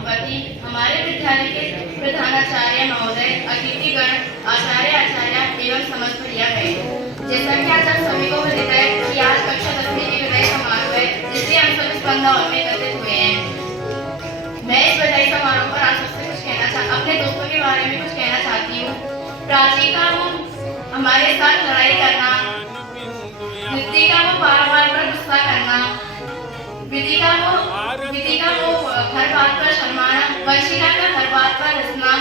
उपपति, हमारे विद्यालय के प्रधानाचार्य महोदय, अतिथिगण, आचार्य एवं समस्त प्रियगण, जैसा कि आज आप सभी को विदित है कि आज कक्षा 10वीं की विदाई समारोह है, जिससे हम सब इस बंधा हॉल में एकत्रित हुए हैं। मैं इस विदाई समारोह पर आप सबसे अपने दोस्तों के बारे में कुछ कहना चाहती हूँ। प्राची का वो हमारे साथ लड़ाई करना, नित्य का वो बार-बार पर गुस्सा करना, विधि का वो हर बात पर शर्माना, वंशिका का हर बात पर हंसना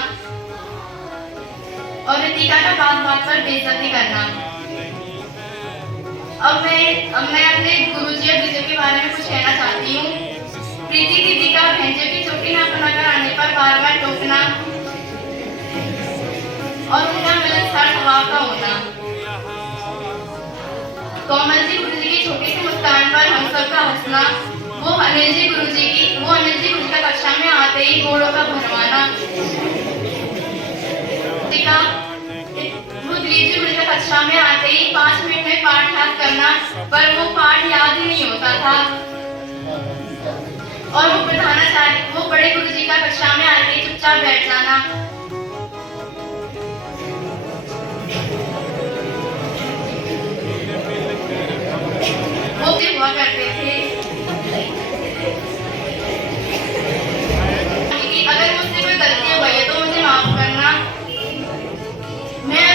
और रितिका का बात पर बेइज्जती करना। अब मैं अपने गुरुजी और विजय के बारे में कुछ कहना चाहती हूँ। प्रीति दीदी का भैंजे की चोटी ना बनाकर आने पर बार-बार टोकना और उनका मिलनसार स्वभाव का होना। कोमल जी गुरुजी की छोटी सी मुस्कान पर हम सब का हंसना। वो अनिल जी गुरुजी का कक्षा में आते ही घोड़ों का भरवाना। वो दिलीप जी गुरुजी का कक्षा में आते ही 5 मिनट में पाठ याद करना, पर वो पाठ याद ही नहीं होता था। और वो प्रधानाचार्य, वो बड़े गुरुजी का कक्षा में आते ही चुपचाप बैठ जाना। वो भी हुआ करते थे। अगर मुझसे कोई गलती हो गई है तो मुझे माफ करना। मैं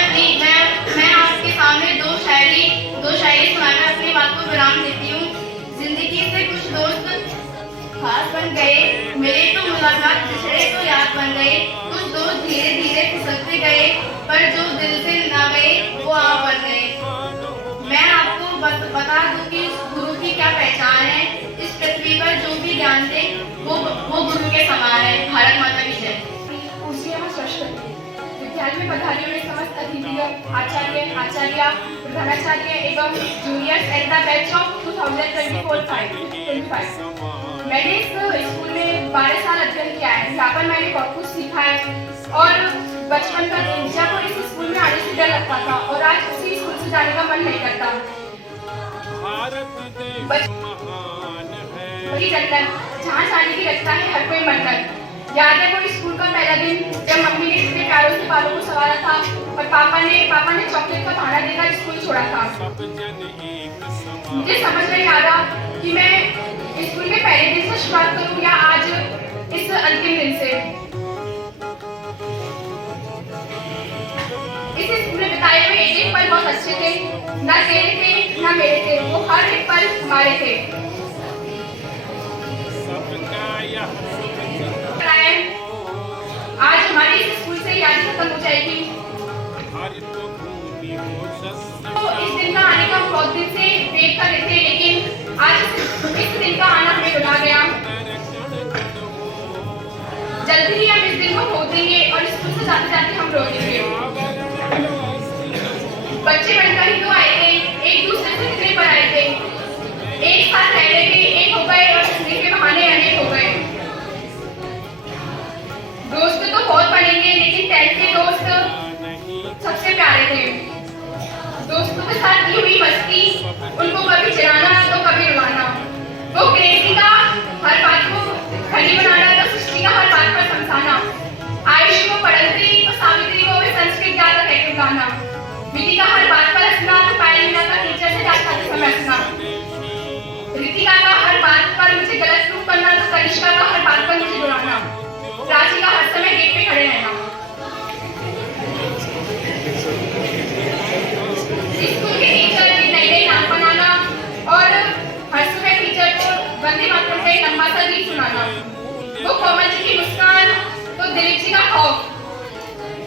आपके सामने दो शायरी सुनाकर अपनी बात को विराम देती हूँ। जिंदगी से कुछ दोस्त खास बन गए, मेरे तो मुलाकात बिछड़े तो याद बन गए। कुछ दोस्त धीरे धीरे फिसलते गए, पर जो दिल से ना गए वो आप बन गए। मैं आपको बता दूं कि गुरु की क्या पहचान है। इस पृथ्वी पर जो भी ज्ञान दे वो गुरु के समान है। भारत माता की जय। विद्यालय में पधारी हुए समस्त अतिथियों, आचार्य, प्रधानाचार्य एवं juniors at the batch of 2024-25। मैंने इस स्कूल में 12 साल अध्ययन किया है। यहाँ पर मैंने बहुत कुछ सीखा है और बचपन का दिन जब इस स्कूल में आने से डर लगता था और आज उसी स्कूल से जाने का मन नहीं करता। वही जन्नत जहाँ जाने की रखता है हर कोई मन्नत। याद है वो स्कूल का पहला दिन जब मम्मी ने इतने प्यारों से बालों को संवारा था और पापा ने चॉकलेट का दाना देकर स्कूल छोड़ा था। मुझे समझ नहीं आ रहा कि मैं स्कूल के पहले दिन से शुरुआत करूं या आज इस अंतिम दिन से। इस स्कूल में बिताए हुए एक पल बहुत अच्छे थे। न तेरे थे न मेरे थे, वो हर एक पल हमारे थे। आज हमारी इस स्कूल से याद खत्म हो जाएगी। तो इस दिन का आने का बहुत दिन से वेट कर रहे थे, लेकिन आज इस दिन का आना हमें रुला गया। जल्दी ही हम इस दिन को खो देंगे और स्कूल से जाते जाते हम रो देंगे। बच्चे बनकर ही तो आए थे, एक दूसरे से कितने पर आए थे, एक साथ रह रहे थे, एक हो गए और हंसने के बहाने अनेक हो गए। दोस्त तो बहुत बनेंगे, लेकिन 10th के दोस्त सबसे प्यारे थे। दोस्तों के साथ की हुई मस्ती, उनको कभी चिढ़ाना तो कभी रुलाना। वो क्रेजी का हर बात को खड़ी बनाना तो सृष्टि का हर बात पर समझाना। आयुष को पढ़ती तो सावित्री को भी संस्कृत ज्यादा कहकर गाना। विधि का हर बात पर हंसना तो पायलिना का टीचर से डांट खाते समय हंसना। रितिका का हर बात पर मुझे गलत प्रूफ करना तो कनिष्का का हर बात पर मुझे बुलाना। प्राची का हर समय गेट पे खड़े रहना। स्कूल के टीचर ने नए नाम बनाना और हर सुबह टीचर को वंदे मातरम का एक लंबा सा गीत सुनाना। वो कोमल जी की मुस्कान तो दिलीप जी का खौफ,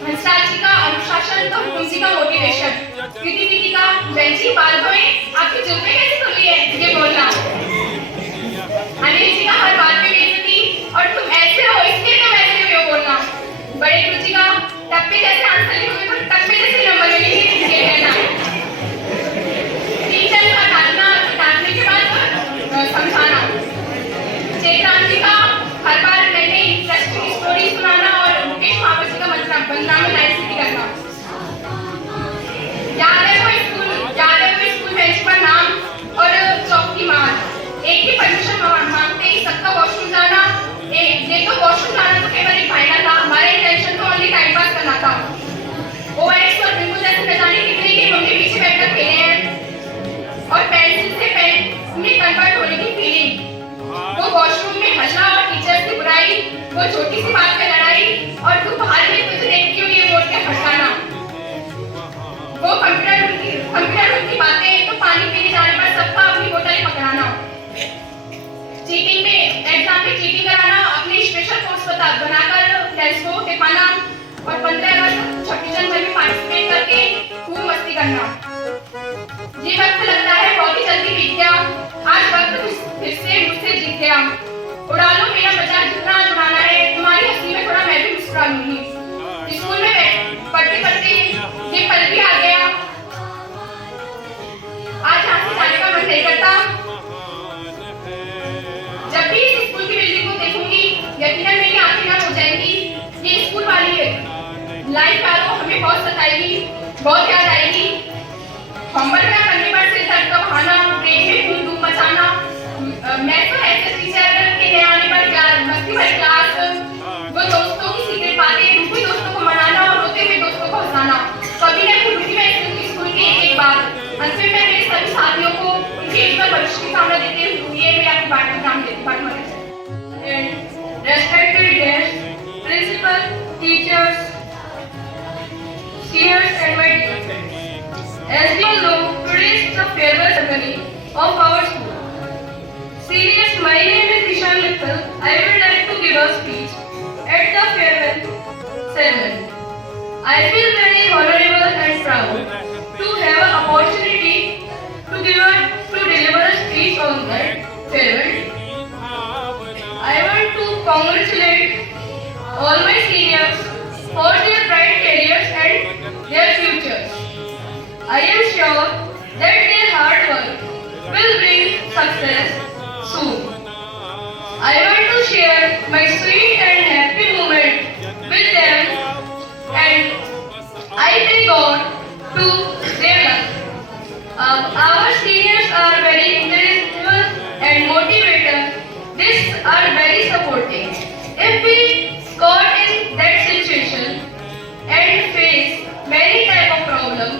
हंसराज जी का अनुशासन तो हुकुम जी का मोटिवेशन, प्रीति दीदी का बेंची बाल धोए आपकी जुल्फे कैसे खुली है ये बोलना, अनिल जी का हर बात में बेइज्जती और तुम ऐसे हो इसलिए तुम ऐसे हो बोलना, बड़े गुरुजी का टप्पे जैसे आंसर लिखोगे तो टप्पे जैसे नंबर मिलेंगे ये कहना, टीचर का डांटने के बाद समझाना, चेतन जी का हर बार नई इंटरेस्टिंग स्टोरी सुनाना और मुकेश महावर जी का मतलब बंगला में लाइफ सिटी करना। याद है वो स्कूल बेंच पर नाम और चौक की मार, एक ही परमिशन मांगते ही सबका वॉशरूम से न जाने कितने की मम्मी पीछे बैठकर खेले हैं और पेंसिल से पेन में कन्वर्ट होने की फीलिंग, वो वॉशरूम में हंसना और टीचर की बुराई, वो छोटी सी बात पे लड़ाई और तू बाहर में कुछ देखती हो ये बोल के हंसाना, वो कंप्यूटर रूम की बातें, तो पानी पीने जाने पर सबका अपनी बोतल पकड़ाना, चीटिंग में एग्जाम में चीटिंग कराना, अपने स्पेशल कोर्स बनाकर टेस्ट को टिपाना और 15 अगस्त 26 जनवरी में पार्टिसिपेट करके खूब मस्ती करना। ये वक्त लगता है बहुत ही जल्दी बीत गया, आज वक्त फिर से मुझसे जीत गया। उड़ा लो मेरा मजाक जितना उड़ाना है, तुम्हारी हंसी में थोड़ा मैं भी मुस्कुरा लूंगी। स्कूल में पढ़ते पढ़ते ये पल भी आ गया, आज यहाँ से जाने का मन नहीं करता। जब भी इस स्कूल की बिल्डिंग को देखूंगी यकीनन मेरी आंखें नम हो जाएंगी। ये स्कूल वाली लाइफ यारो हमें बहुत सताएगी, बहुत याद आएगी। होमवर्क ना करने पर सिर दर्द का बहाना, ब्रेक में धूम धूम मचाना, मैं तो ऐसे टीचर के नए आने पर मस्ती भरी क्लास, वो दोस्तों की सीक्रेट बातें, रूपी दोस्तों को मनाना और रोते हुए दोस्तों को हंसाना। कभी नहीं भूलूंगी मैं स्कूल की एक बात। अंत में मैं मेरे सभी साथियों को उनके एक भविष्य की कामना देते हुए मैं आपकी बात का नाम देती हूँ। Respected guests, principal, teachers, seniors and my dear friends. As you know, today is the farewell ceremony of our school. Seniors, my name is Ishan Mittal. I would like to give a speech at the farewell ceremony. I feel very honorable and proud to have an opportunity to deliver a speech on that farewell day. I want to congratulate all my seniors for their bright careers and their futures. I am sure that their hard work will bring success soon. I want to share my sweet and happy moment with them and I thank God to their life. Our seniors are very intellectual and motivated. These are very supportive. If we caught in that situation and face many type of problem,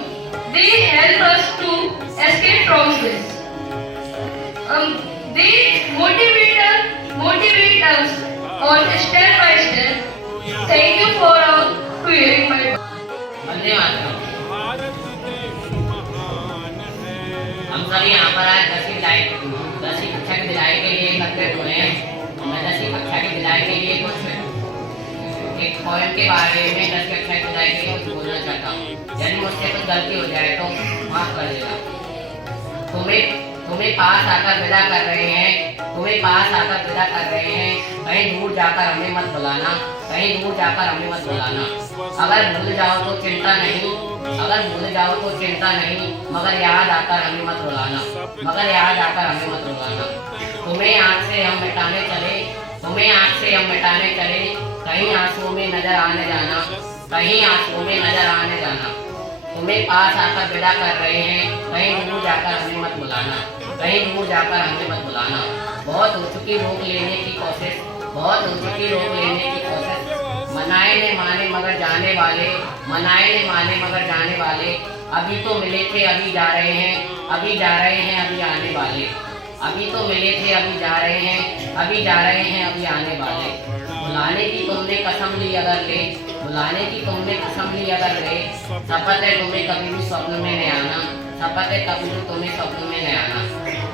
they help us to escape from this. They motivate us on step by step. Thank you for hearing my words. Vande Mataram. हम सभी यहाँ पर आज 10वीं कक्षा की विदाई के लिए एकत्रित हुए हैं। मैं 10वीं कक्षा की विदाई के लिए एक पोएम के बारे में 10वीं कक्षा की विदाई के लिए कुछ बोलना चाहता हूँ। यदि मुझसे कुछ गलती हो जाए तो माफ कर देना। तुम्हें पास आकर विदा कर रहे हैं, कहीं दूर जाकर हमें मत बुलाना, अगर भूल जाओ तो चिंता नहीं, मगर याद आकर हमें मत रुलाना। तुम्हें आँख से हम मिटाने चले, कहीं आंसुओं में नजर आने जाना। तुम्हें पास आकर विदा कर रहे हैं, कहीं दूर जाकर हमें मत बुलाना। बहुत हो चुकी रोक लेने की कोशिश, मनाए ने माने मगर जाने वाले, अभी तो मिले थे अभी जा रहे हैं, अभी आने वाले। बुलाने की तुमने कसम ली अगर ले, शपथ है तुम्हें कभी भी स्वप्न में नहीं आना।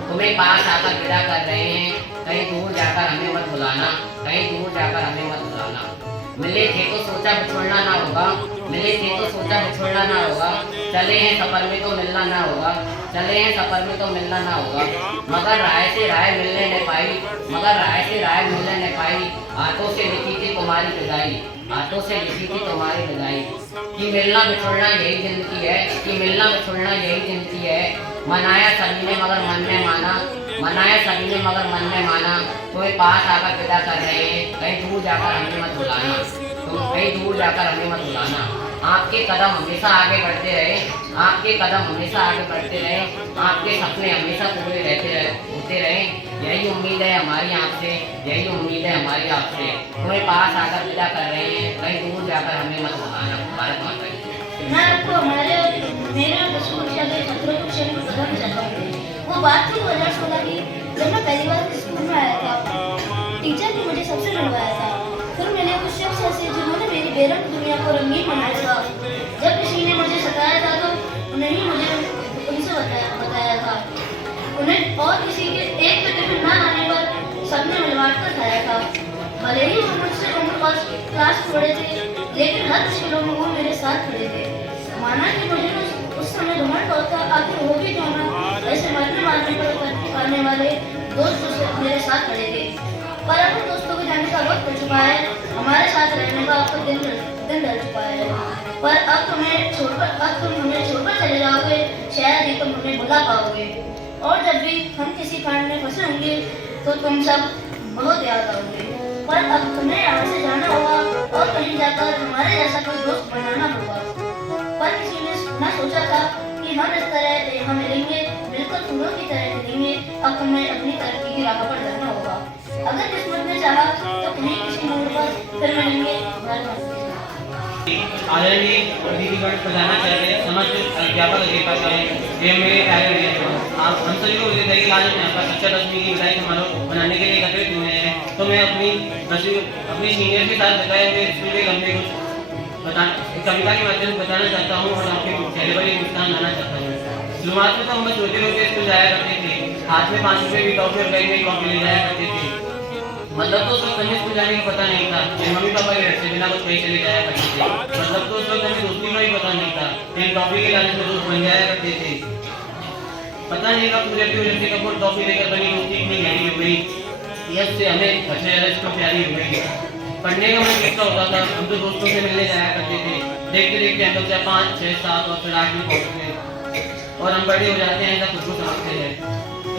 तुम्हें पास आकर विदा कर रहे हैं, कहीं दूर जाकर हमें मत बुलाना। मिले थे तो सोचा बिछोड़ना ना होगा, चले हैं सफर में तो मिलना ना होगा, मगर राय से राय मिलने न पाई, हाथों से लिखी थी तुम्हारी विदाई, कि मिलना बिछोड़ना यही जिंदगी है, मनाया सभी ने मगर मन में माना, तुम्हें पास आकर विदा कर रहे हैं, कहीं दूर जाकर हमें मत बुलाना। आपके कदम हमेशा आगे बढ़ते रहे, आपके सपने हमेशा पूरे होते रहे। यही उम्मीद है हमारी आपसे। तुम्हें पास आकर विदा कर रहे हैं, कहीं दूर जाकर हमें मत बुलाना। भारत माता की। मैं आपको हमारे मेरे और दसवीं कक्षा के छात्रों के विषय में बताना चाहता हूँ। वो बात थी 2016 की, जब मैं पहली बार स्कूल में आया था। टीचर ने मुझे सबसे डरवाया था। फिर मैंने कुछ शख्स ऐसे जिन्होंने मेरी बेरंग दुनिया को रंगीन बनाया था। जब किसी ने मुझे सताया था तो उन्हें ही मुझे उनसे बताया था। उन्हें और किसी के एक पे टिफिन ना आने पर सबने मिलवाट कर खाया था। भले ही वो मुझसे उम्र और क्लास में बड़े थे, लेकिन हर मुश्किलों में वो मेरे साथ खड़े थे। माना कि मुझे उस समय घमंड होता, आखिर हो भी क्यों ना, ऐसे मरने मारने पर करने वाले दोस्त मेरे साथ खड़े थे। पर अब उन दोस्तों के जाने का वक्त हो चुका है, हमारे साथ रहने का अब दिन ढल चुका है। पर अब तुम हमें छोड़कर चले जाओगे, शायद ही तुम हमें भुला पाओगे। और जब भी हम किसी कांड में फंसे होंगे तो तुम सब बहुत याद आओगे। पर अब तुम्हें यहाँ से जाना होगा और कहीं जाकर हमारे जैसा कोई दोस्त बनाना होगा। पर किसी ने ना सोचा था कि हम इस तरह यहाँ मिलेंगे, बिल्कुल फूलों की तरह मिलेंगे। अब तुम्हें अपनी तरक्की की राह पर जाना होगा। अगर किस्मत ने चाहा तो कहीं किसी मोड़ पर फिर मिलेंगे। आदरणीय दीदीगण प्रधान चाहते समस्त अध्यापक अध्यापिका एवं मेरे प्यारे बहन, आप हम सभी को विदित है कि आज हम यहाँ पर कक्षा 10वीं की विदाई समारोह मनाने के लिए एकत्रित हुए हैं। तो मैं अपनी सीनियर के साथ बताए हुए स्कूल के लम्बे कुछ कविता के माध्यम से बताना चाहता हूँ और आपके चेहरे पर एक मुस्कान लाना चाहता हूँ। शुरुआत में तो हम बस रोते स्कूल जाया करते थे, हाथ में 5 रुपए की टॉफी और कई नई कॉपी ले जाया करते थे। मतलब तो उस वक्त हमें स्कूल जाने का पता नहीं था, मम्मी पापा के घर से बिना कुछ कहीं चले जाया करते थे। मतलब तो उस वक्त हमें दोस्ती का भी पता नहीं था, लेकिन टॉफी के लालच में दोस्त बन जाया करते थे। पता नहीं कब उजरती कब टॉफी लेकर बनी दोस्ती इतनी गहरी हो गई, यह से हमें घर से ज्यादा इसको प्यारी हो गई। पढ़ने का मन कितना होता था, हम तो दोस्तों से मिलने जाया करते थे। देखते देखते हम लोग 5, 6, 7 और फिर 8 में पहुंचते और हम बड़े हो जाते हैं, ऐसा खुद को समझते हैं।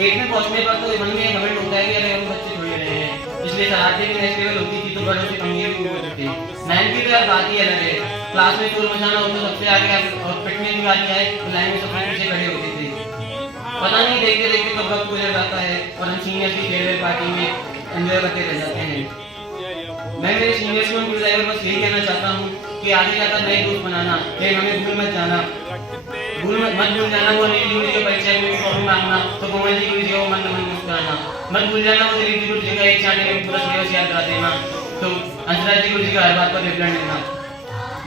8 में पहुंचने पर तो मन में घमंड होता है कि अरे हम बच्चे थोड़े रहे हैं, इसलिए शरारतें भी नेक्स्ट लेवल होती थी तो बड़ों से कमी भी होती थी। 9 की तो यार बात ही अलग है, क्लास में शोर मचाना हो तो सबसे आगे और पिटने की बात आए तो लाइन में सबसे पीछे खड़े होते थे। पता नहीं देखते देखते कब वक्त गुजर जाता है और हम सीनियर्स की फेयरवेल पार्टी में एंजॉय करते रह जाते हैं। मैं मेरे सीनियर्स को उनके ड्राइवर बस यही कहना चाहता हूँ कि आगे जाकर नए दोस्त बनाना, लेकिन हमें भूल मत जाना वो नीली गुड़ी के परीक्षा में कॉपी मांगना तो कोमल जी को भी मन मन मुस्कुराना मत भूल जाना। वो दिलीप जी को जी का एक छाने में पूरा सिलेबस याद करा देना, तो अंशराज जी को जी का हर बात पर रिप्लाई देना।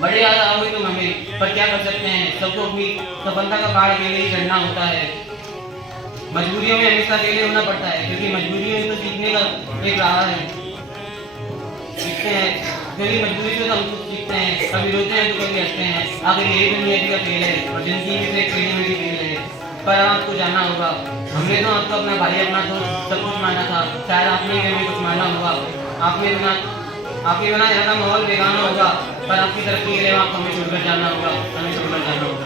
बड़े याद आओगे तुम हमें, पर क्या कर सकते हैं, सबको अपनी सफलता का पहाड़ अकेले ही चढ़ना होता है। मजबूरियों में हमेशा अकेले होना पड़ता है, क्योंकि मजबूरियों में तो सीखने का एक राह है। सीखते हैं क्योंकि मजबूरी से हम कुछ सीखते हैं, कभी रोते हैं तो कभी हंसते हैं। आखिर यही दुनिया का खेल है और जिंदगी में से खेल में भी खेल है। पर आपको जाना होगा, हमने तो आपको अपना भाई अपना तो सब कुछ माना था, शायद आपने भी हमें कुछ माना होगा। आपके बिना यहाँ का माहौल बेगाना होगा, पर आपकी तरक्की के लिए आपको हमें छोड़कर जाना होगा, हमें छोड़कर जाना होगा।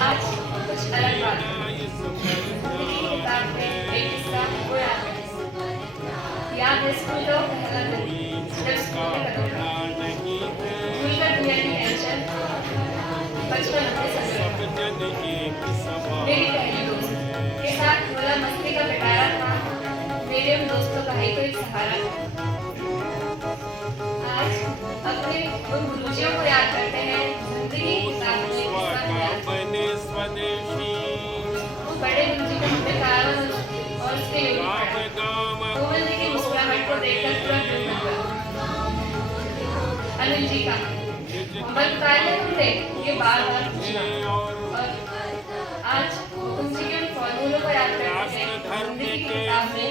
आज कुछ अलग बात किताब में एक किस्सा वो याद है स्कूल का पहला दिन जब स्कूल में कदम रखा भूलकर दुनिया की हलचल बचपन अपने संग मेरी पहली दोस्त के साथ बोला मस्ती का पिटारा था। मेरे उन दोस्तों का ही तो एक सहारा था। आज अपने उन गुरुजियों को याद करते हैं, जिंदगी किताब में वो बड़े गुरुजी को हमने कहा और उसके योगी पढ़ा। कोमल जी की मुस्कुराहट को देखकर पूरा दिल भर गया। अनिल जी का मोहब्बत कायदे तुमने ये बार-बार पूछना और आज तुम जी के उन फॉर्मूलों को याद करते हैं, जिंदगी की किताब में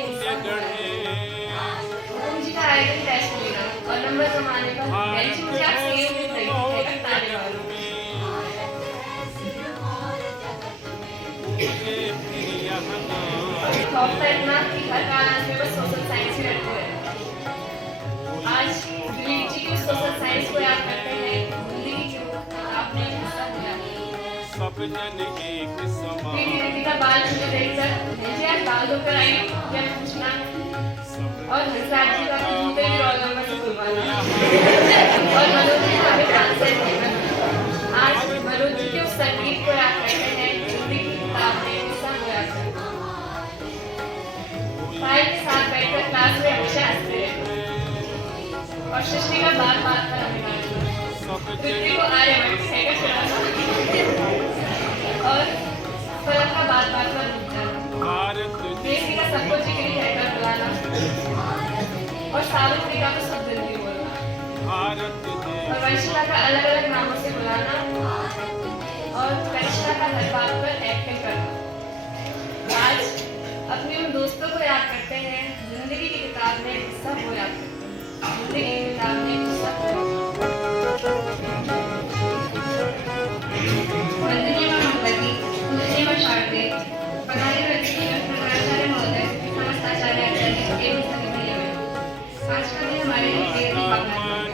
खौफ था इतना कि घर का अनाज में बस सोशल साइंस ही रखते रहे। आज दिलीप जी की सोशल साइंस को याद करते हैं। जिंदगी की आपने हिस्सा दिया। धीरे धीरे बाल मुझे देखकर मुझे आज बाल धोकर आई या पूछना और हंसराज जी का जूते भी रोल नंबर से खुलवाना और मनोज जी का भी ट्रांसलेट करना। आज मनोज जी के उस संगीत को याद करते हैं। जिंदगी की किताब में हिस्सा हुआ था। भाई के साथ बैठकर क्लास में हमेशा हंसते रहते और सृष्टि का बात बात पर अभिमान पृथ्वी को आर्यभट्ट कहकर सुनाना और फलक का बात बात पर रुक जाना। देसी का सबको जिक्री कहकर बुलाना और सावित्री का तो सब जल्दी बोलना और वंशिका का अलग अलग नामों से बुलाना और कनिष्ठा का हर बात पर एक्टिंग करना। आज अपने उन दोस्तों को याद करते हैं। जिंदगी की किताब में हिस्सा हो याद करते हैं। जिंदगी की किताब में हिस्सा हो वंदनीय मंगलती, पूजनीय शारदे, पधारे प्रधानाचार्य महोदय, समस्त आचार्य आचार्य एवं सभी भैया। आज का दिन हमारे लिए बेहद ही भावनात्मक है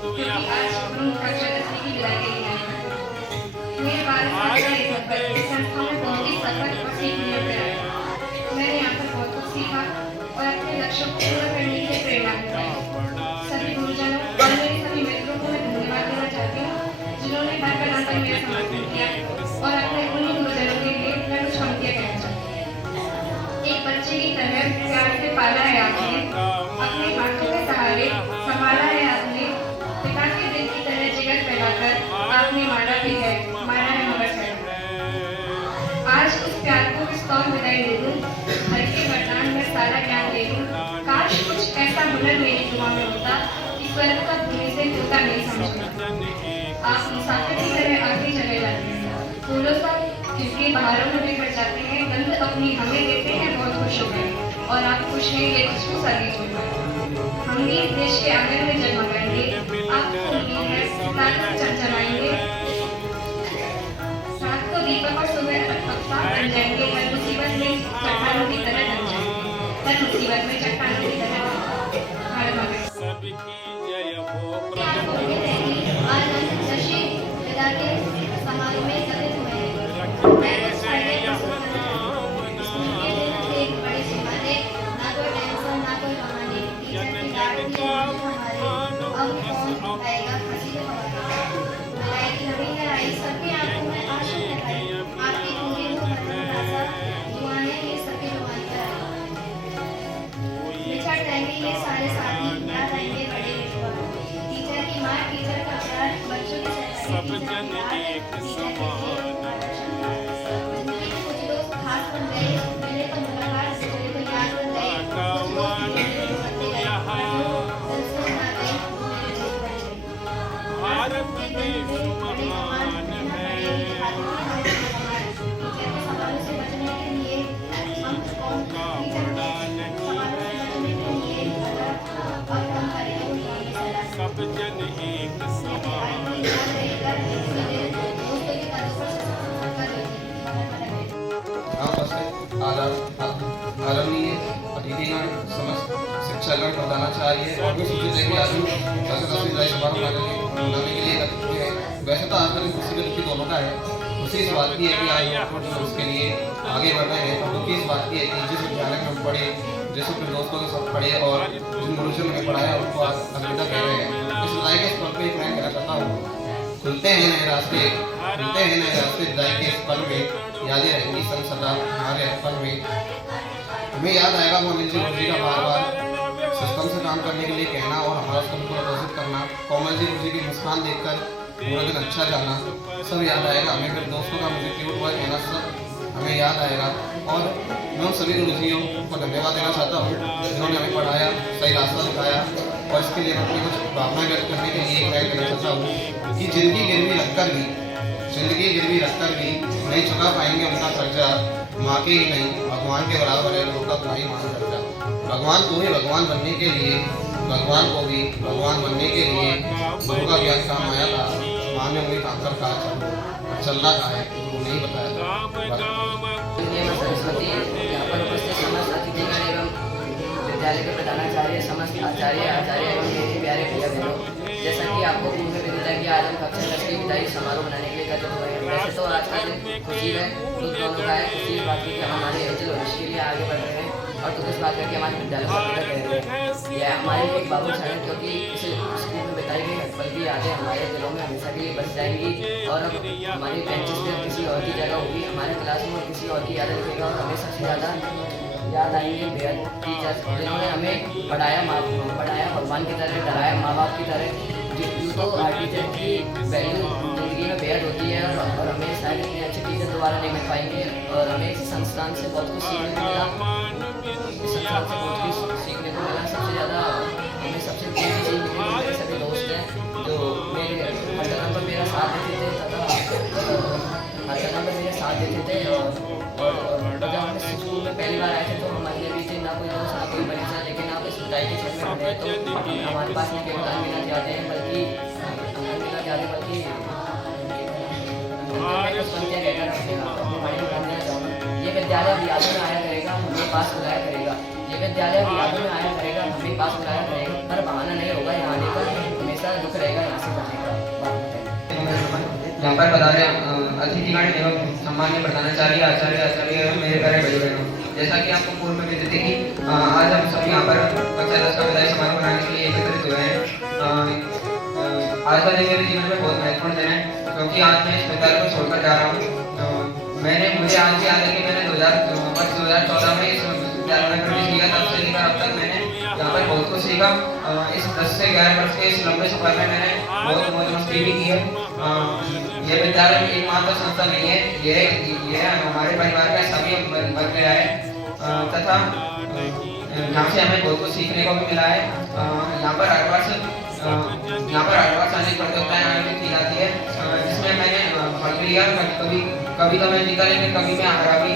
क्योंकि आज हम कक्षा 10वीं की विदाई के लिए आए हैं। मेरे 12 साल का एक सफर इस संस्था में बहुत ही सफल और सीखने योग्य रहा। मैंने यहाँ पर बहुत कुछ सीखा और अपने लक्ष्यों को पूरा करने के लिए प्रेरणा मिली। सभी गुरुजनों और मेरे सभी मित्रों को मैं धन्यवाद देना चाहती हूँ जिन्होंने घर बनाकर मेरा समर्थन किया और अपने उन्हीं गुरुजनों के लिए मैं कुछ पंक्तियाँ कहना चाहती हूँ। एक बच्चे की तरह प्यार से पाला है आपने, अपने हाथों के सहारे संभाला है आपने, पिता के दिल की तरह जिगर फैलाकर आपने मारा भी है, मारा है मगर सर। आज उस प्यार को किस तौर विदाई दे दूं, घर के वरदान में सारा ज्ञान दे दूं। काश कुछ ऐसा हुनर मेरी दुआ में होता कि स्वर्ग का भूमि से होता नहीं समझता। आप मुसाफिर की तरह आगे चले जाते हैं, फूलों सा खिड़की बहारों में बिखर जाते हैं, गंध अपनी हमें देते हैं बहुत खुश होकर और आप खुश हैं ये खुशबू सारी होकर। हम भी इस देश के आंगन में जगमगाएंगे, आपको उम्मीद है सितारे चमचमाएंगे, रात को दीपक और सुबह अफ्तार बन जाएंगे। हर मुसीबत में चट्टानों की तरह बन जाएंगे, हर मुसीबत में चट्टानों की तरह हर मगर आज हम शशि विदा के समारोह में एकत्रित हुए हैं। मैं कुछ फायदे महसूस कर रहा हूँ। स्कूल के दिन एक बड़े सिपाही, ना कोई टेंशन ना कोई कहानी, टीचर की डांट भी हमारे अब कौन आएगा हंसी के पवार। विदाई की नवीन आई सबकी आंखों में आंसू दिखाई, आपकी पूरी वो आशा जुआने ये सबके जुबान पर आई। बिछड़ जाएंगे ये सारे साथी, याद आएंगे बड़े विश्वास। टीचर की माँ, टीचर का प्यार, बच्चों की सहकारी, टीचर की याद, टीचर के जिंदगी के कुछ दोस्त खास बन गए, मिले तो मुलाकात, मिले तो याद बन गए, कुछ दोस्त मिले तो बनते गए, जो दिल से ना गए मेरे दोस्त बन गए। भारत के दिन में बड़े कमाल, टीचर के सवालों से बचने के लिए हम कौन, टीचर के सवालों से बचने के लिए अगर अब हम करेंगे तो कौन सलाह। सब जन एक समान आदरणीय अतिथिगण, समस्त शिक्षागण, प्रधानाचार्य और भी सूचित है कि आज हम समारोह मनाने के लिए एकत्रित हुए हैं। वैसे तो आज मेरी खुशी में दुखी दोनों का है। खुशी इस बात की है कि आज हम उसके लिए आगे बढ़ रहे हैं और दुखी इस बात की है कि जिस विद्यालय में हम पढ़े, जिस अपने दोस्तों के साथ पढ़े और जिन गुरुजनों ने पढ़ाया उनको आज अलविदा कह रहे हैं। इस विदाई के स्तर पर एक मैं कहना चाहता हूँ, खुलते हैं नए रास्ते, खुलते हैं नए रास्ते। विदाई के इस पल में यादें रहेंगी संग सदा हमारे पल में। हमें याद आएगा वो अनिल जी गुरु जी का बार बार सिस्टम से काम करने के लिए कहना और हमारा उसको पूरा प्रोसेस करना, कोमल जी गुरु जी की मुस्कान देखकर पूरा दिन अच्छा जाना, सब याद आएगा हमें। मेरे दोस्तों का मुझे क्यूट हुआ कहना सब हमें याद आएगा। और मैं उन सभी गुरुजियों को धन्यवाद देना चाहता हूँ जिन्होंने हमें पढ़ाया, सही रास्ता दिखाया और इसके लिए अपनी कुछ भावना व्यक्त करने के लिए मैं कहना चाहता हूँ कि जिंदगी गिरवी रखकर भी नहीं चुका पाएंगे उनका कर्जा, माँ के ही नहीं भगवान के बराबर है लोग का भाई मान कर्जा। भगवान को भी भगवान बनने के लिए गुरु का ज्ञान काम आया था। माँ ने उन्हें काम कर कहा अच्छा चल रहा है वो नहीं बताया था। सरस्वती यहाँ पर उपस्थित समस्त अतिथिगण एवं विद्यालय के प्रधानाचार्य, समस्त आचार्य एवं मेरे प्यारे भैया बहनों, जैसा कि आपको पूर्व में विदित है कि आज हम कक्षा 10 की विदाई समारोह मनाने के लिए एकत्रित हुए हैं। वैसे तो आज का दिन खुशी है, दुख दोनों का है। खुशी इस बात की कि हम हमारे उज्जवल भविष्य के लिए आगे बढ़ रहे हैं, और दुख इस बात का कि हमारे विद्यालय को रह रहे हैं। यह हमारे एक बाबू क्षण क्योंकि इस स्कूल में बिताई गई हर पल की यादें हमारे दिलों में हमेशा के लिए बच जाएंगी, और अब हमारी बेंचेस पे किसी और की जगह होगी, हमारे क्लास में किसी और की याद रखेगा, और हमें सबसे ज़्यादा याद आएंगे बेहद टीचर्स जिन्होंने हमें पढ़ाया भगवान की तरह, डराया माँ बाप की तरह। यूँ तो हर टीचर की वैल्यू ज़िंदगी में बेहद होती है, और हमें शायद इतने अच्छे टीचर दोबारा नहीं मिल पाएंगे, और हमें इस संस्थान से बहुत कुछ सीखने को मिला। इस संस्थान से बहुत कुछ सीखने को मिला। सबसे ज़्यादा हमें सबसे बड़ी चीज़ मिली मेरे सभी दोस्त हैं जो मेरे हर जगह पर मेरा साथ देते थे, तथा हर जगह पर मेरे साथ देते थे। और जब हम इस स्कूल में पहली बार आए थे तो हमारे बीच ना कोई दोस्त ना कोई परिचय, लेकिन आप इस विदाई के क्षेत्र में बने तो हमारे पास न केवल अलविदा चाहते हैं बल्कि मैं कुछ पंक्तियाँ कहकर अपने बारे में कहना चाहूँगा। ये विद्यालय अब यादों में आया करेगा, हमें पास बुलाया करेगा। ये विद्यालय अब यादों में आया करेगा, हमें पास बुलाया करेगा। पर बहाना नहीं होगा यहाँ आने का, हमेशा दुख रहेगा यहाँ से बचने का। यहाँ पर पधारे अतिथिगण एवं सम्मान्य प्रधानाचार्य, आचार्य एवं मेरे प्यारे भाई बहनों, जैसा कि आपको पूर्व में विदित है कि आज हम सब यहाँ पर कक्षा 10 का विदाई समारोह मनाने के लिए एकत्रित हुए हैं। आज का दिन मेरे जीवन में बहुत महत्वपूर्ण दिन है, क्योंकि आज मैं इस विद्यालय को छोड़कर जा रहा हूँ। मुझे आज भी याद है कि मैंने 2014 में इस विद्यालय में प्रवेश किया, तब से लेकर अब तक मैंने यहाँ पर बहुत कुछ सीखा। इस 10 से 11 वर्ष के इस लंबे सफर में मैंने बहुत मौज मस्ती भी की है। ये विद्यालय एकमात्र संस्था नहीं है, ये हमारे परिवार का सभी बन गया है, तथा यहाँ से हमें बहुत कुछ सीखने को भी मिला है। यहाँ पर हर वर्ष अनेक प्रतियोगिताएं आयोजित की जाती है, जिसमें मैंने भाग लिया। कभी तो मैं जीता, लेकिन कभी मैं हारा भी,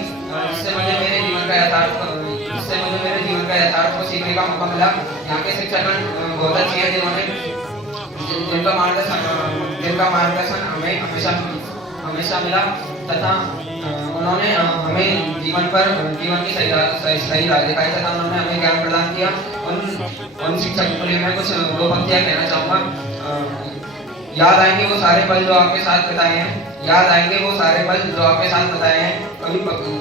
जिससे मुझे मेरे जीवन का यथार्थ को सीखने का मौका मिला। यहाँ के शिक्षकगण बहुत अच्छे हैं, जिनका मार्गदर्शन हमें हमेशा मिला, तथा उन्होंने हमें जीवन की सही राह दिखाई, तथा उन्होंने हमें ज्ञान प्रदान किया। उन शिक्षकों के लिए मैं कुछ 2 पंक्तियाँ कहना चाहूँगा। याद आएंगे वो सारे पल जो आपके साथ बिताए हैं,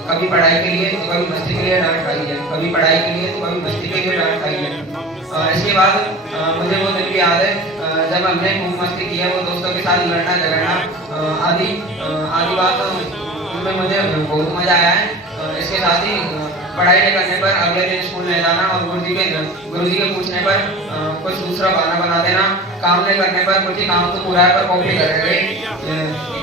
कभी पढ़ाई के लिए तो कभी मस्ती के लिए डांट खाई है, कभी पढ़ाई के लिए तो कभी मस्ती के लिए डांट खाई है। इसके बाद मुझे वो दिन भी याद है जब हमने खूब मस्ती की है, वो दोस्तों के साथ लड़ना झगड़ना आदि बात में मुझे बहुत मजा आया है। इसके साथ ही पढ़ाई नहीं करने पर अगले दिन स्कूल नहीं जाना, और गुरुजी के पूछने पर कुछ दूसरा बहाना बना देना, काम नहीं करने पर कुछ ही काम तो पूरा है पर कॉपी कर रहे।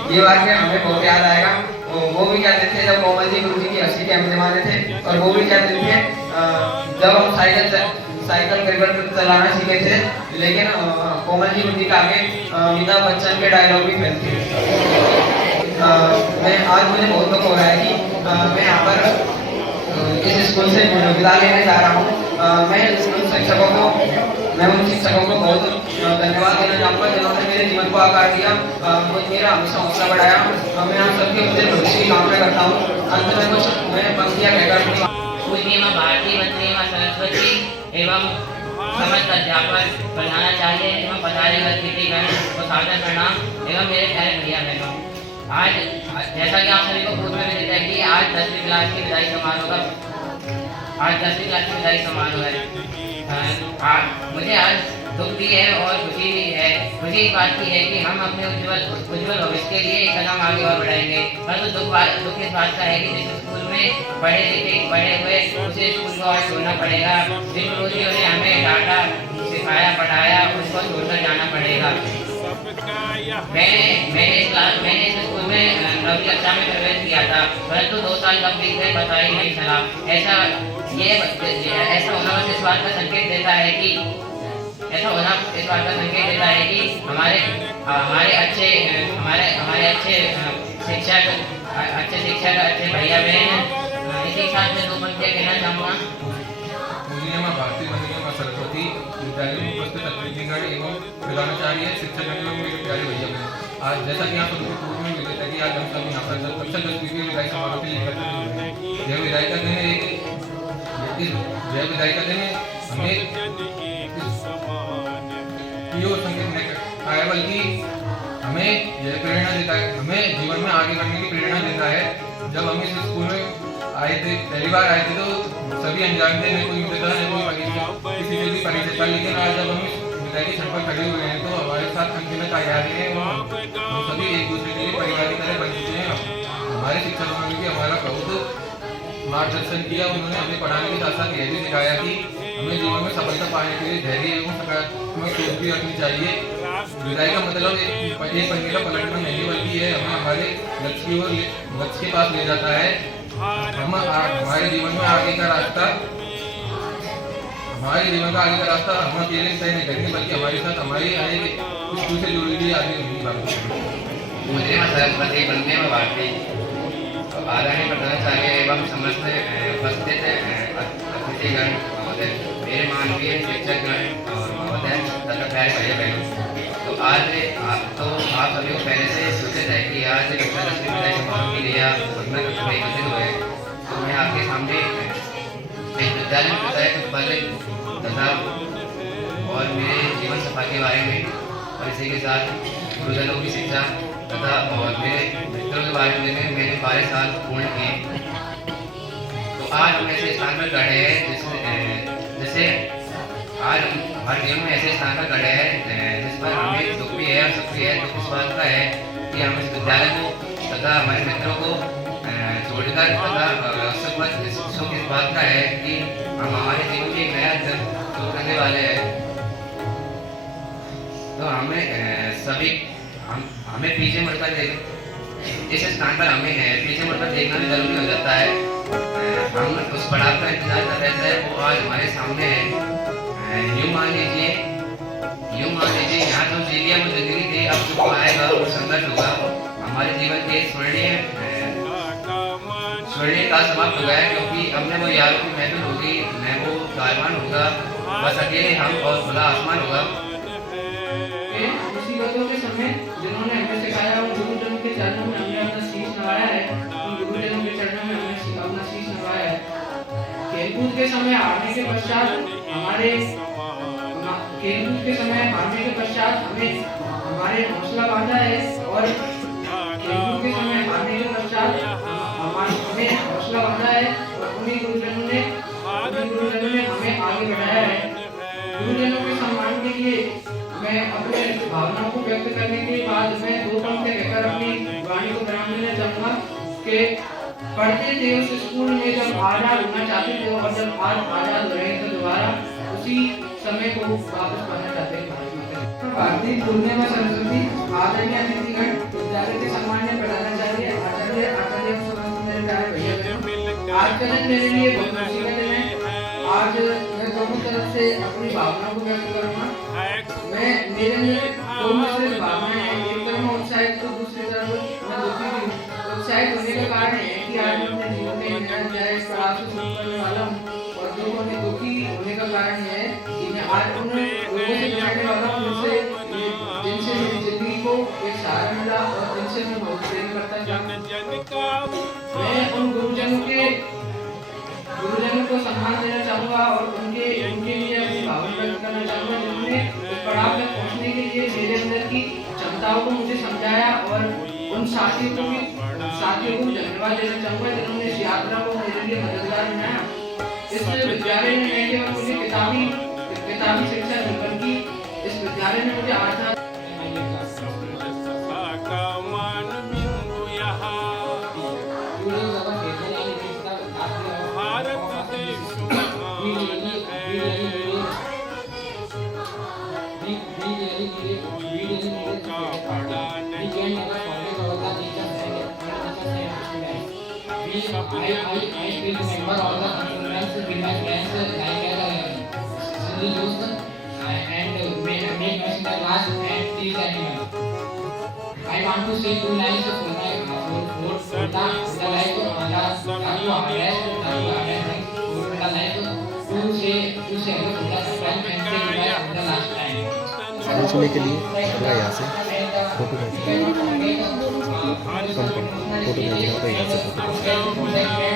ये वाक्य हमें बहुत याद आएगा। वो भी कहते थे जब कोमल जी गुरुजी की हंसी के हम जमाने थे, और वो भी कहते थे जब हम साइकिल क्रिकेट चलाना सीखे थे, लेकिन कोमल जी गुरुजी के आगे अमिताभ बच्चन के डायलॉग भी फैलते थे। आज मुझे बहुत दुख हो रहा है कि मैं यहाँ पर इस स्कूल से विदा लेने जा रहा हूँ। मैं उन शिक्षकों को बहुत धन्यवाद देना चाहूँगा जिन्होंने मेरे जीवन को आकार दिया, मेरा हमेशा हौसला बढ़ाया। मैं आप सबके उज्जवल भविष्य की कामना करता हूँ। अंत में कुछ मैं पंक्तियाँ कहकर पूज्य माँ भारती, वंदनीय माँ सरस्वती एवं समस्त अध्यापक, प्रधानाचार्य एवं पधारे अतिथिगण को सादर प्रणाम एवं मेरे प्यारे भैया बहनों। आज जैसा कि आप सभी को पूर्व में विदित है कि आज 10वीं क्लास की विदाई समारोह है। मुझे आज दुख भी है और खुशी भी है। खुशी इस बात की है कि हम अपने उज्जवल भविष्य के लिए एक कदम आगे और बढ़ाएंगे, परंतु दुख इस बात का है कि जिस स्कूल में पढ़े हुए उसे स्कूल को आज छोड़ना पड़ेगा। जिन गुरुजियों ने हमें डांटा, सिखाया, पढ़ाया, उसको छोड़कर जाना पड़ेगा। मैंने इस स्कूल में 9वीं कक्षा में प्रवेश किया था, परंतु 2 साल कब बीत गए पता ही नहीं चला। ऐसा होना बस इस बात का संकेत देता है कि हमारे अच्छे शिक्षक, अच्छे भैया बहन। इसी के साथ मैं 2 पंक्तियाँ कहना चाहूँगा। पूज्य माँ भारती, वंदनीय माँ सरस्वती, विद्यालय में उपस्थित अतिथिगण एवं प्रधानाचार्य, शिक्षकगण एवं मेरे प्यारे भैया बहन। आज जैसा कि आप सबको पूर्व में मिले थे कि कि आज हम सब यहाँ पर कक्षा 10वीं के विदाई समारोह के लिए एकत्रित हुए हैं। यह विदाई का दिन है यह विदाई का दिन हमें और संकेत नहीं करता है, बल्कि हमें यह प्रेरणा देता है, हमें जीवन में आगे बढ़ने की प्रेरणा देता है। जब हम इस स्कूल में आए थे, पहली बार आए थे, तो सभी अनजान थे, न कोई मुझे था, न कोई किसी से भी परिचय था। लेकिन आज जब हम विदाई की छत पर खड़े हुए हैं तो हमारे साथ अंतिम तैयारी है, हम सभी एक दूसरे के लिए परिवार की तरह बन चुके हैं। हमारे शिक्षकों ने भी हमारा बहुत मार्गदर्शन किया। उन्होंने हमें पढ़ाने के साथ साथ यह भी सिखाया कि हमें जीवन में सफलता पाने के लिए धैर्य एवं सकारात्मक सोच भी रखनी चाहिए। विदाई का मतलब एक पंजे का पलटना नहीं, बल्कि यह हमें हमारे लक्ष्य के पास ले जाता है। हम हमारे जीवन में आगे का रास्ता हम अकेले तय नहीं करेंगे, बल्कि हमारे साथ हमारी अनेक स्कूल से जुड़ी हुई आगे नहीं बात। मुझे सरस्वती वंदे भारती आदरणीय प्रधानाचार्य एवं समस्त उपस्थित अतिथिगण महोदय, मेरे माननीय शिक्षकगण और महोदय तथा प्यारे भाई बहनों, तो आज आप सभी को पहले से सूचित है कि आज कक्षा 10वीं विदाई समारोह के लिए आप एकत्रित हुए। तो मैं आपके सामने एक विद्यालय में बताया कुछ पल तथा और मेरे जीवन सफर के बारे में और इसी के साथ गुरुजनों की शिक्षा तथा और मेरे मित्रों के बारे में मैंने 12 साल पूर्ण किए। तो आज हम ऐसे स्थान पर खड़े हैं जैसे आज हमारे जीवन में ऐसे स्थान पर खड़े हैं जिस पर हमें दुख भी है और सुख भी है। दुख इस बात का है कि हम इस विद्यालय को तथा हमारे मित्रों को छोड़कर तथा सुख इस बात का है कि हम हमारे जीवन में एक नया जन्म शुरू करने वाले हैं। तो हमें पीछे मुड़कर इस स्थान पर हमें पीछे मुड़कर देखना भी जरूरी हो जाता है। हम उस पड़ाव का इंतजार कर रहे थे, वो आज हमारे सामने है। यूँ मान लीजिए यहाँ जो जिंदगी वो जिंदगी थी, अब जो आएगा वो संघर्ष होगा। हमारे जीवन के स्वर्णीय काल समाप्त हो गया है, क्योंकि अब न वो यारों की महफिल होगी, न वो कारवान होगा, बस अकेले हम और खुला आसमान होगा। मुसीबतों के समय जिन्होंने हमें सिखाया, उन गुरुजनों के चरणों में हमने अपना शीश नवाया है। उन गुरुजनों के चरणों में हमने अपना शीश नवाया है। खेलकूद के समय हारने के पश्चात हमें हमारे हौसला बांधा है, और खेलकूद के समय हारने के पश्चात हमें हौसला बांधा है, और उन्हीं गुरुजनों ने हमें आगे बढ़ाया है। गुरुजनों के सम्मान के लिए मैं अपने भावनाओं को व्यक्त करने के बाद मैं 2 पंक्ति कहकर अपनी वाणी को विराम देना चाहूँगा कि पढ़ते थे उस स्कूल में जब आजाद होना चाहते थे, और जब आज आजाद हो रहे हैं तो दोबारा उसी समय को वापस पाना चाहते हैं। भारतीय पूर्णिमा सरस्वती आदरणीय अतिथिगण, विद्यालय के सम्माननीय प्रधानाचार्य आचार्य मेरे प्यारे भैया बहनों, आज का दिन मेरे लिए बहुत खुशी का दिन है। आज मैं दोनों तरफ से अपनी भावनाओं को व्यक्त करूँगा। मेरे अंदर 2 मिश्रित भावनाएं हैं। एक तरफ मैं उत्साहित तो दूसरी तरफ मैं दुखी भी हूँ। उत्साहित होने का कारण है कि आज मैं अपने जीवन में नया अध्याय इस पड़ाव से शुरू करने वाला हूँ, और दुखी होने का कारण है कि मैं आज उन लोगों से जुड़ने वाला हूँ जिनसे मेरी जिंदगी को एक सहारा मिला और जिनसे मैं बहुत प्रेम करता था। मैं उन गुरुजनों को सम्मान देना चाहूँगा और उनके लिए अपनी भावना व्यक्त करना चाहूँगा, जिन्होंने इस पड़ाव में पहुँचने के लिए मेरे अंदर की क्षमताओं को मुझे समझाया, और उन साथियों को धन्यवाद देना चाहूँगा जिन्होंने इस यात्रा को मेरे लिए मददगार बनाया। इस विद्यालय ने न केवल मुझे किताबी शिक्षा दी, बल्कि इस विद्यालय ने मुझे आजाद I still remember all the conferences with my friends like silly jokes and make noise in the class and tease anyone. I want to say 2 lines for the like to say hello to the friend and say goodbye for the last time. समझने के लिए अगला यहाँ से photo photo खींचना तो यहाँ से फोटो